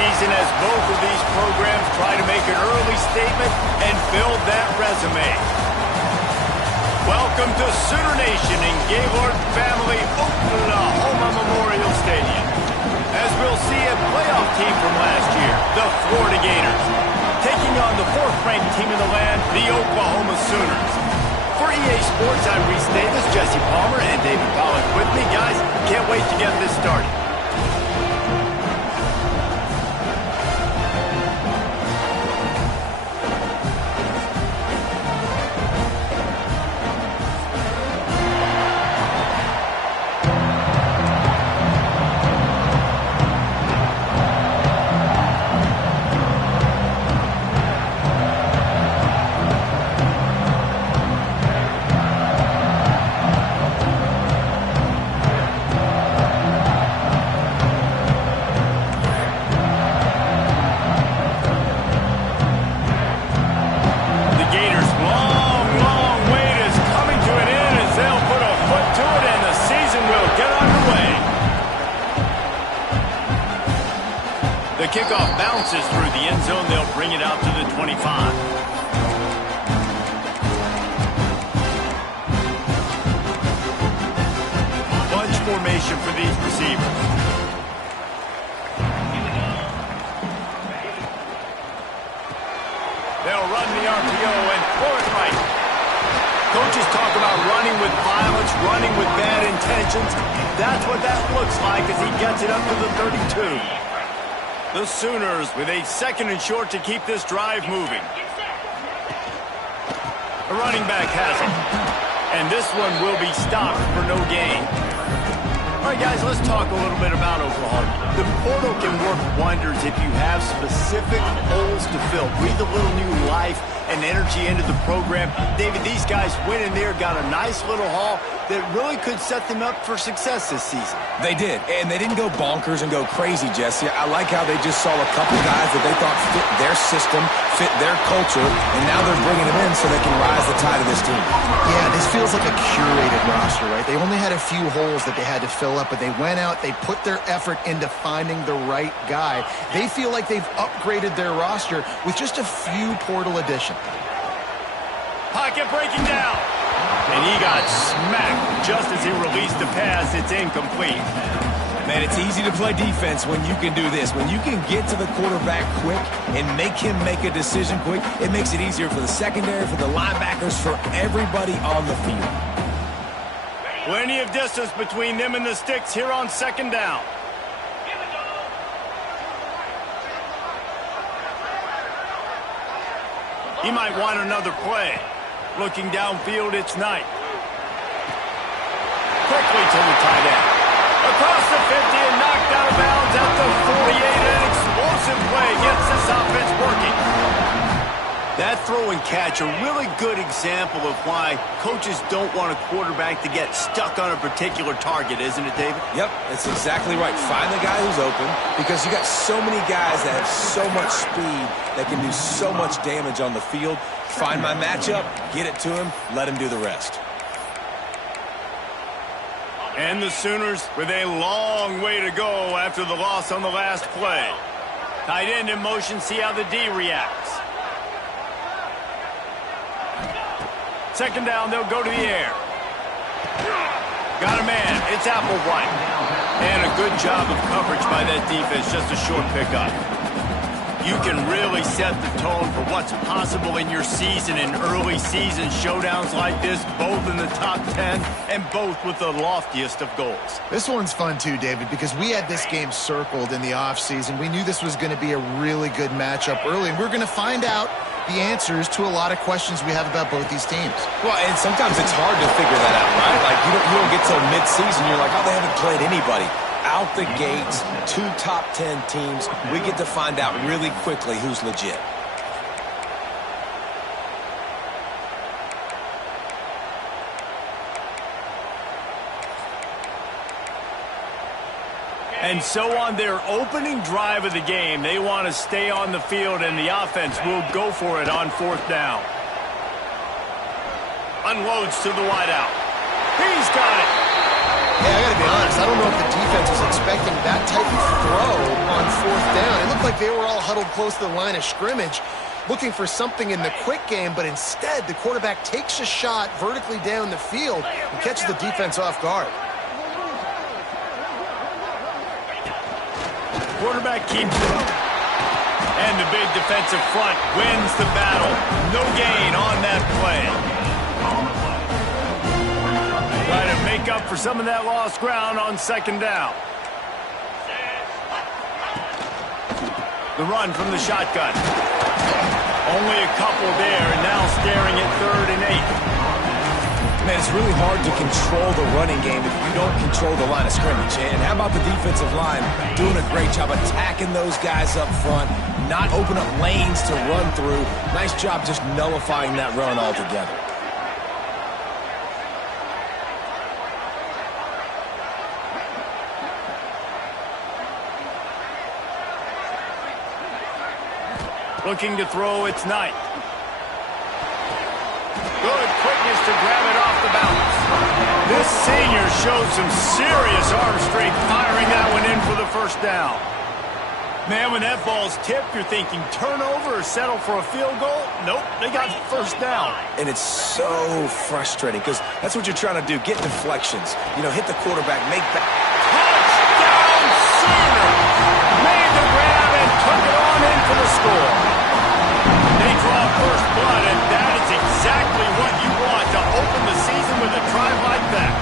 season as both of these programs try to make an early statement and build that resume. Welcome to Sooner Nation in Gaylord Family Oklahoma Memorial Stadium. As we'll see a playoff team from last year, the Florida Gators, taking on the fourth-ranked team in the land, the Oklahoma Sooners. For EA Sports, I'm Reese Davis, Jesse Palmer, and David Pollack with me. Guys, can't wait to get this started. Kickoff bounces through the end zone. They'll bring it out to the 25. Bunch formation for these receivers. They'll run the RPO and throw it right. Coaches talk about running with violence, running with bad intentions. That's what that looks like as he gets it up to the 32. The Sooners with a second and short to keep this drive moving. The running back has it. And this one will be stopped for no gain. All right, guys, let's talk a little bit about Oklahoma. The portal can work wonders if you have specific holes to fill. Breathe a little new life and energy into the program. David, these guys went in there, got a nice little haul that really could set them up for success this season. They did, and they didn't go bonkers and go crazy, Jesse. I like how they just saw a couple guys that they thought fit their system, fit their culture, and now they're bringing them in so they can rise the tide of this team. Yeah, this feels like a curated roster, right? They only had a few holes that they had to fill up, but they went out, they put their effort into finding the right guy. They feel like they've upgraded their roster with just a few portal additions. Pocket breaking down. And he got smacked just as he released the pass. It's incomplete. Man, it's easy to play defense when you can do this. When you can get to the quarterback quick and make him make a decision quick, it makes it easier for the secondary, for the linebackers, for everybody on the field. Plenty of distance between them and the sticks here on second down. He might want another play. Looking downfield, it's Knight. Quickly to the tight end. Across the 50 and knocked out of bounds at the 48. An explosive play gets this offense working. That throw and catch, a really good example of why coaches don't want a quarterback to get stuck on a particular target, isn't it, David? Yep, that's exactly right. Find the guy who's open because you got so many guys that have so much speed that can do so much damage on the field. Find my matchup, get it to him, let him do the rest. And the Sooners with a long way to go after the loss on the last play. Tight end in motion, see how the D reacts. Second down, they'll go to the air. Got a man, it's Applewhite. And a good job of coverage by that defense, just a short pickup. You can really set the tone for what's possible in your season in early season showdowns like this, both in the top 10 and both with the loftiest of goals. This one's fun too, David, because we had this game circled in the offseason. We knew this was going to be a really good matchup early, and we're going to find out the answers to a lot of questions we have about both these teams. Well, and sometimes it's hard to figure that out, right? Like, you don't get till mid-season, you're like, oh, they haven't played anybody. Out the gates, 2 top 10 teams, we get to find out really quickly who's legit. And so on their opening drive of the game, they want to stay on the field, and the offense will go for it on 4th down. Unloads to the wideout. He's got it. Hey, I got to be honest, I don't know if the defense was expecting that type of throw on 4th down. It looked like they were all huddled close to the line of scrimmage, looking for something in the quick game, but instead the quarterback takes a shot vertically down the field and catches the defense off guard. Quarterback keeps it. And the big defensive front wins the battle. No gain on that play. Try to make up for some of that lost ground on 2nd down. The run from the shotgun. Only a couple there, and now staring at 3rd and 8. Man, it's really hard to control the running game if you don't control the line of scrimmage. And how about the defensive line doing a great job attacking those guys up front, not open up lanes to run through. Nice job just nullifying that run altogether. Looking to throw, it's Knight. Good quickness to grab it off the bounce. This senior shows some serious arm strength, firing that one in for the 1st down. Man, when that ball's tipped, you're thinking turnover or settle for a field goal? Nope, they got 1st down. And it's so frustrating because that's what you're trying to do, get deflections. You know, hit the quarterback, make that. Touchdown, Sooner! Made the grab and took it on in for the score. They draw first blood, and that is exactly what you want to open the season with a drive like that.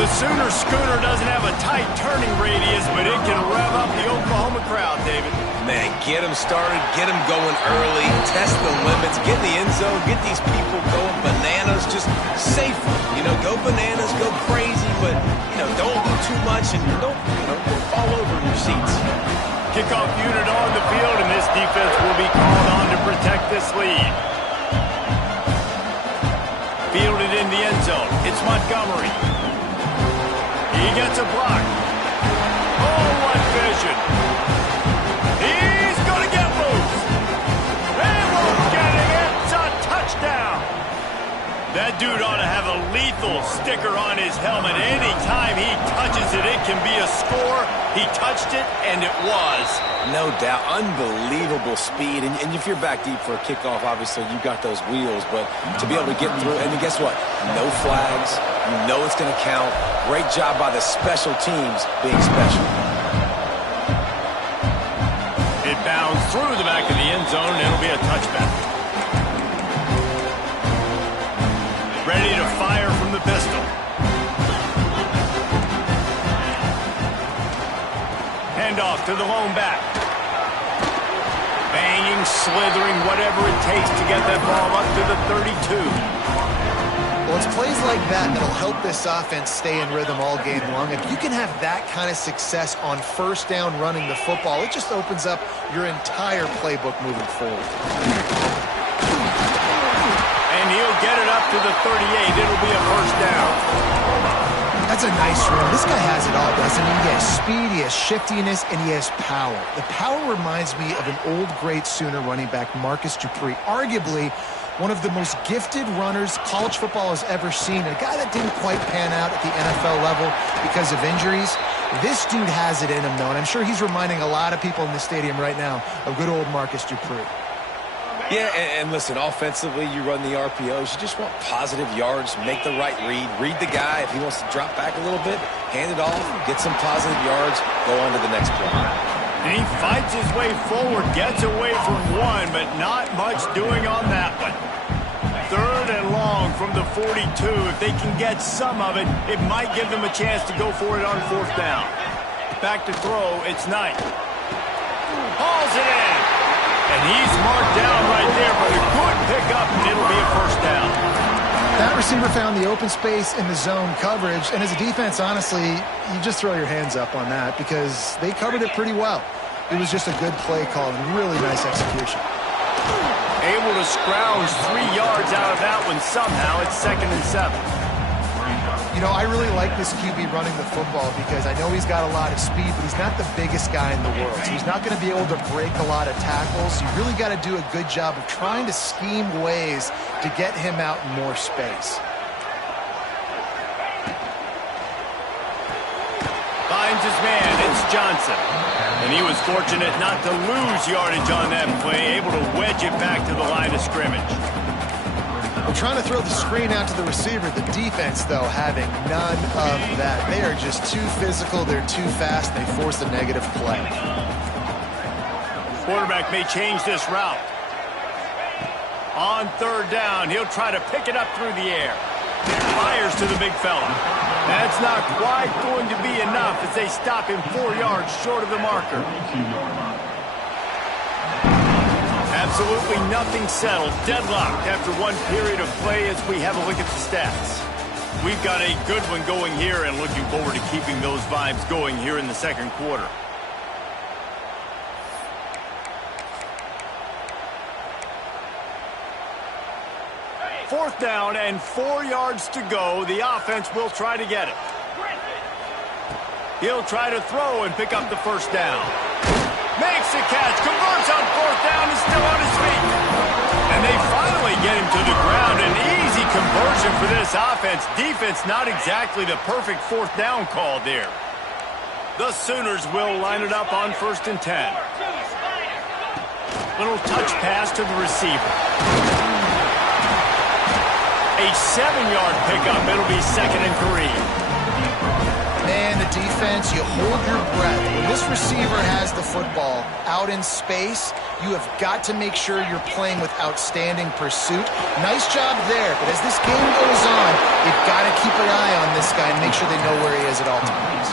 The Sooner Schooner doesn't have a tight turning radius, but it can rev up the Oklahoma crowd, David. Man, get them started, get them going early, test the limits, get in the end zone, get these people going bananas, just safely. You know, go bananas, go crazy, but, you know, don't do too much and don't fall over in your seats. Kickoff unit on the field, and this defense will be called on to protect this lead. Fielded in the end zone. It's Montgomery. He gets a block. Oh, what vision. He's going to get loose. They won't get it. It's a touchdown. That dude ought to have a lethal sticker on his helmet. Anytime he touches it, it can be a score. He touched it, and it was. No doubt. Unbelievable speed. And if you're back deep for a kickoff, obviously you got those wheels. But to be able to get through, and guess what? No flags. You know it's going to count. Great job by the special teams being special. It bounds through the back of the end zone, and it'll be a touchback. Ready to fire from the pistol. Handoff to the lone back. Banging, slithering, whatever it takes to get that ball up to the 32. Well, it's plays like that that'll help this offense stay in rhythm all game long. If you can have that kind of success on 1st down running the football, it just opens up your entire playbook moving forward. And he'll get it up to the 38. It'll be a 1st down. That's a nice run. This guy has it all, doesn't he? He has speed, he has shiftiness, and he has power. The power reminds me of an old great Sooner running back, Marcus Dupree. Arguably one of the most gifted runners college football has ever seen. A guy that didn't quite pan out at the NFL level because of injuries. This dude has it in him, though, and I'm sure he's reminding a lot of people in the stadium right now of good old Marcus Dupree. Yeah, and listen, offensively, you run the RPOs. You just want positive yards, make the right read the guy. If he wants to drop back a little bit, hand it off, get some positive yards, go on to the next play. And he fights his way forward, gets away from one, but not much doing on that one. 3rd and long from the 42. If they can get some of it, it might give them a chance to go for it on 4th down. Back to throw, it's Knight. Hauls it in. And he's marked down right there, but a good pickup, and it'll be a 1st down. That receiver found the open space in the zone coverage, and as a defense, honestly, you just throw your hands up on that because they covered it pretty well. It was just a good play call and really nice execution. Able to scrounge 3 yards out of that one somehow. It's 2nd and 7. You know, I really like this QB running the football because I know he's got a lot of speed, but he's not the biggest guy in the world. So he's not going to be able to break a lot of tackles. You really got to do a good job of trying to scheme ways to get him out in more space. his man. It's Johnson. And he was fortunate not to lose yardage on that play, able to wedge it back to the line of scrimmage. We're trying to throw the screen out to the receiver. The defense, though, having none of that. They are just too physical. They're too fast. They force a negative play. Quarterback may change this route. On third down, he'll try to pick it up through the air. Fires to the big fella. That's not quite going to be enough as they stop him 4 yards short of the marker. Absolutely nothing settled. Deadlocked after one period of play as we have a look at the stats. We've got a good one going here and looking forward to keeping those vibes going here in the second quarter. Fourth down and 4 yards to go. The offense will try to get it. He'll try to throw and pick up the first down. Makes the catch, converts on fourth down, is still on his feet. And they finally get him to the ground. An easy conversion for this offense. Defense not exactly the perfect fourth down call there. The Sooners will line it up on 1st and 10. Little touch pass to the receiver. A 7-yard pickup. It'll be 2nd and 3. Man, the defense, you hold your breath. When this receiver has the football out in space, you have got to make sure you're playing with outstanding pursuit. Nice job there, but as this game goes on, you've got to keep an eye on this guy and make sure they know where he is at all times.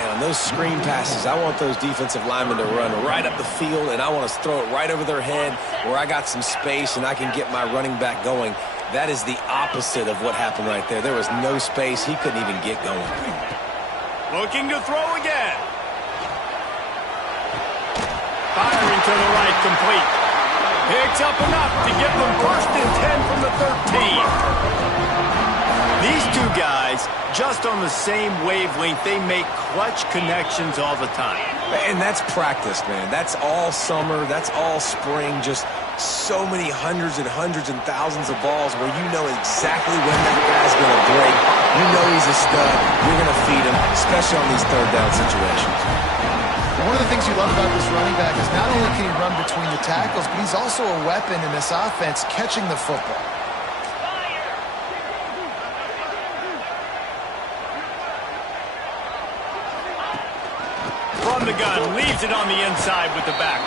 And on those screen passes, I want those defensive linemen to run right up the field, and I want to throw it right over their head where I got some space and I can get my running back going. That is the opposite of what happened right there. There was no space. He couldn't even get going. Looking to throw again. Firing to the right, complete. Picks up enough to get them 1st and 10 from the 13. These two guys, just on the same wavelength, they make clutch connections all the time. And that's practice, man. That's all summer. That's all spring. Just so many hundreds and thousands of balls where you know exactly when that guy's going to break. You know he's a stud. You're going to feed him, especially on these third down situations. One of the things you love about this running back is not only can he run between the tackles, but he's also a weapon in this offense catching the football. From the gun, leaves it on the inside with the back.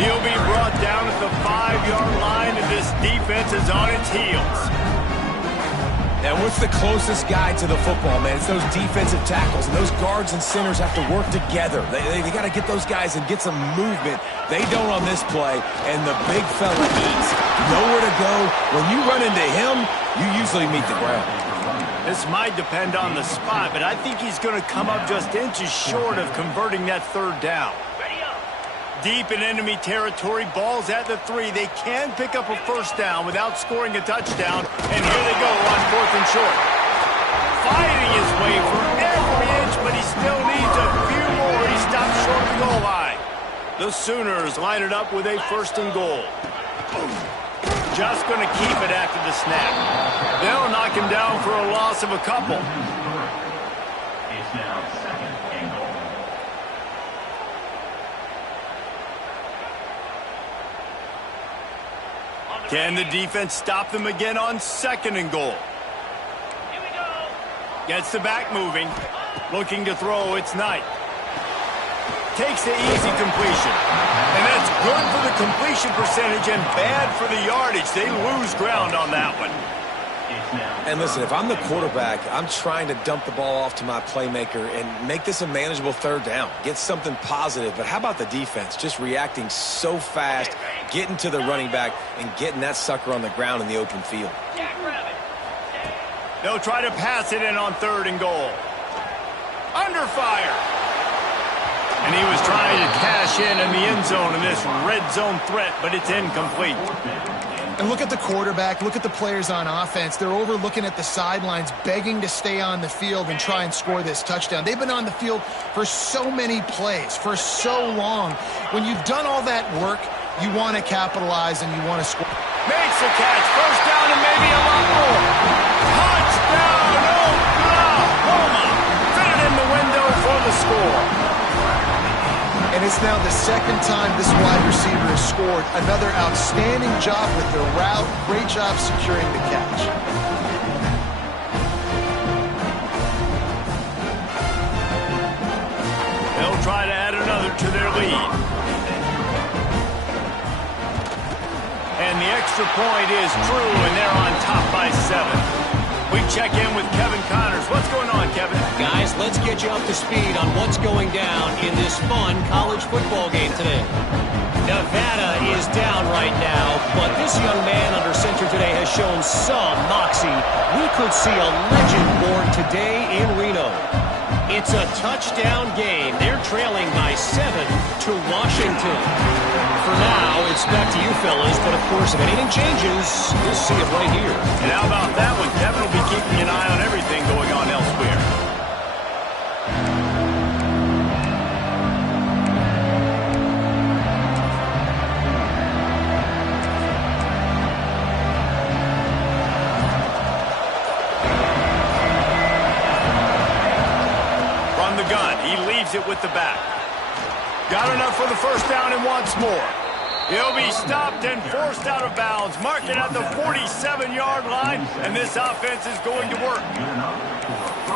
He'll be brought down at the 5-yard line, and this defense is on its heels. And what's the closest guy to the football, man? It's those defensive tackles, and those guards and centers have to work together. They got to get those guys and get some movement. They don't on this play, and the big fella eats. Nowhere to go. When you run into him, you usually meet the ground. This might depend on the spot, but I think he's going to come up just inches short of converting that third down. Deep in enemy territory, ball's at the 3. They can pick up a first down without scoring a touchdown, and here they go on 4th and short. Fighting his way for every inch, but he still needs a few more. He stops short of the goal line. The Sooners line it up with a 1st and goal. Just going to keep it after the snap. They'll knock him down for a loss of a couple. It's now 2nd and goal. Can the defense stop them again on 2nd and goal? Here we go. Gets the back moving. Looking to throw, it's Knight. Takes the easy completion. And that's good for the completion percentage and bad for the yardage. They lose ground on that one. And listen, if I'm the quarterback, I'm trying to dump the ball off to my playmaker and make this a manageable third down. Get something positive. But how about the defense? Just reacting so fast, getting to the running back, and getting that sucker on the ground in the open field. They'll try to pass it in on 3rd and goal. Under fire. And he was trying to cash in the end zone in this red zone threat, but it's incomplete. And look at the quarterback, look at the players on offense. They're over looking at the sidelines, begging to stay on the field and try and score this touchdown. They've been on the field for so many plays, for so long. When you've done all that work, you want to capitalize and you want to score. Makes the catch, 1st down and maybe a lot more. Touchdown, Oklahoma! Fit it in the window for the score. And it's now the second time this wide receiver has scored. Another outstanding job with the route. Great job securing the catch. They'll try to add another to their lead. And the extra point is true, and they're on top by 7. We check in with Kevin Connors. What's going on, Kevin? Guys, let's get you up to speed on what's going down in this fun college football game today. Nevada is down right now, but this young man under center today has shown some moxie. We could see a legend born today in Reno. It's a touchdown game. They're trailing by 7 to Washington. For now, it's back to you fellas, but of course, if anything changes, you'll see it right here. And how about that one? Kevin will be keeping an eye on everything going on elsewhere. From the gun, he leaves it with the back. Got enough for the first down and wants more. He'll be stopped and forced out of bounds. Mark it at the 47-yard line, and this offense is going to work.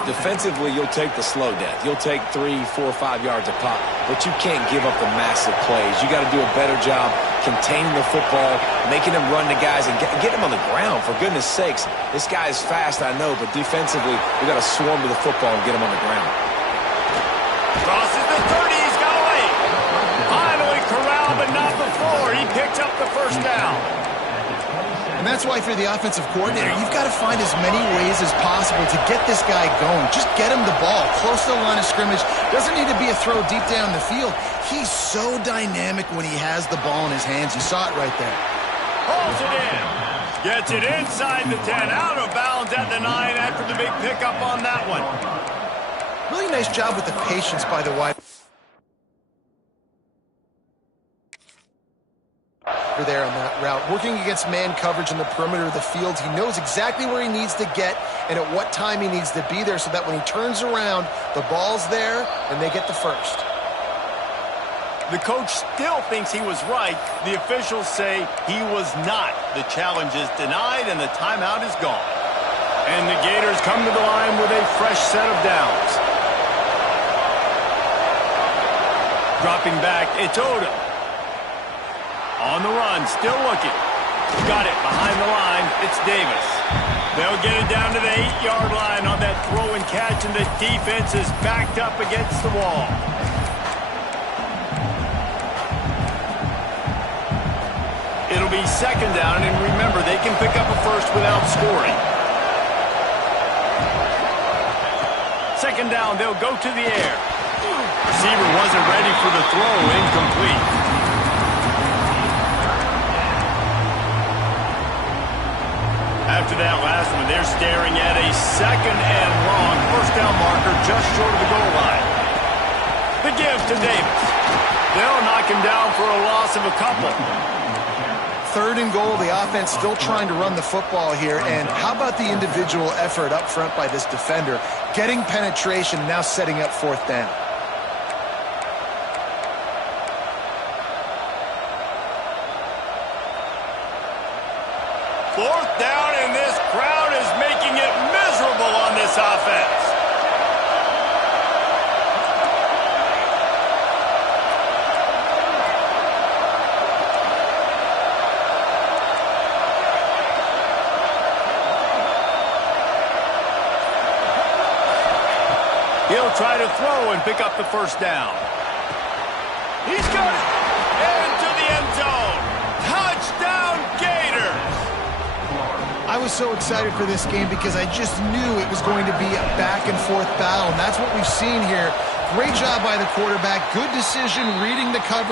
Defensively, you'll take the slow death. You'll take 3, 4, 5 yards a pop, but you can't give up the massive plays. You got to do a better job containing the football, making them run the guys, and get them on the ground. For goodness sakes, this guy is fast, I know, but defensively, we got to swarm to the football and get him on the ground. Crosses the 30. He's got away. Finally corralled, but not before. He picks up the first down. And that's why for the offensive coordinator, you've got to find as many ways as possible to get this guy going. Just get him the ball close to the line of scrimmage. Doesn't need to be a throw deep down the field. He's so dynamic when he has the ball in his hands. You saw it right there. Pulls it in. Gets it inside the 10. Out of bounds at the 9 after the big pickup on that one. Really nice job with the patience by the wide there on that route. Working against man coverage in the perimeter of the field. He knows exactly where he needs to get and at what time he needs to be there so that when he turns around, the ball's there and they get the first. The coach still thinks he was right. The officials say he was not. The challenge is denied and the timeout is gone. And the Gators come to the line with a fresh set of downs. Dropping back, it's Odom. On the run, still looking. Got it behind the line. It's Davis. They'll get it down to the 8-yard line on that throw and catch, and the defense is backed up against the wall. It'll be second down, and remember, they can pick up a first without scoring. Second down, they'll go to the air. Receiver wasn't ready for the throw, incomplete. After that last one, they're staring at a second and long. First down marker just short of the goal line. The give to Davis. They'll knock him down for a loss of a couple. Third and goal, the offense still trying to run the football here. And how about the individual effort up front by this defender? Getting penetration, now setting up fourth down. Fourth down, and this crowd is making it miserable on this offense. He'll try to throw and pick up the first down. He's got it into the end zone. Touchdown, Gators. I was so excited for this game because I just knew it was going to be a back-and-forth battle, and that's what we've seen here. Great job by the quarterback. Good decision reading the coverage.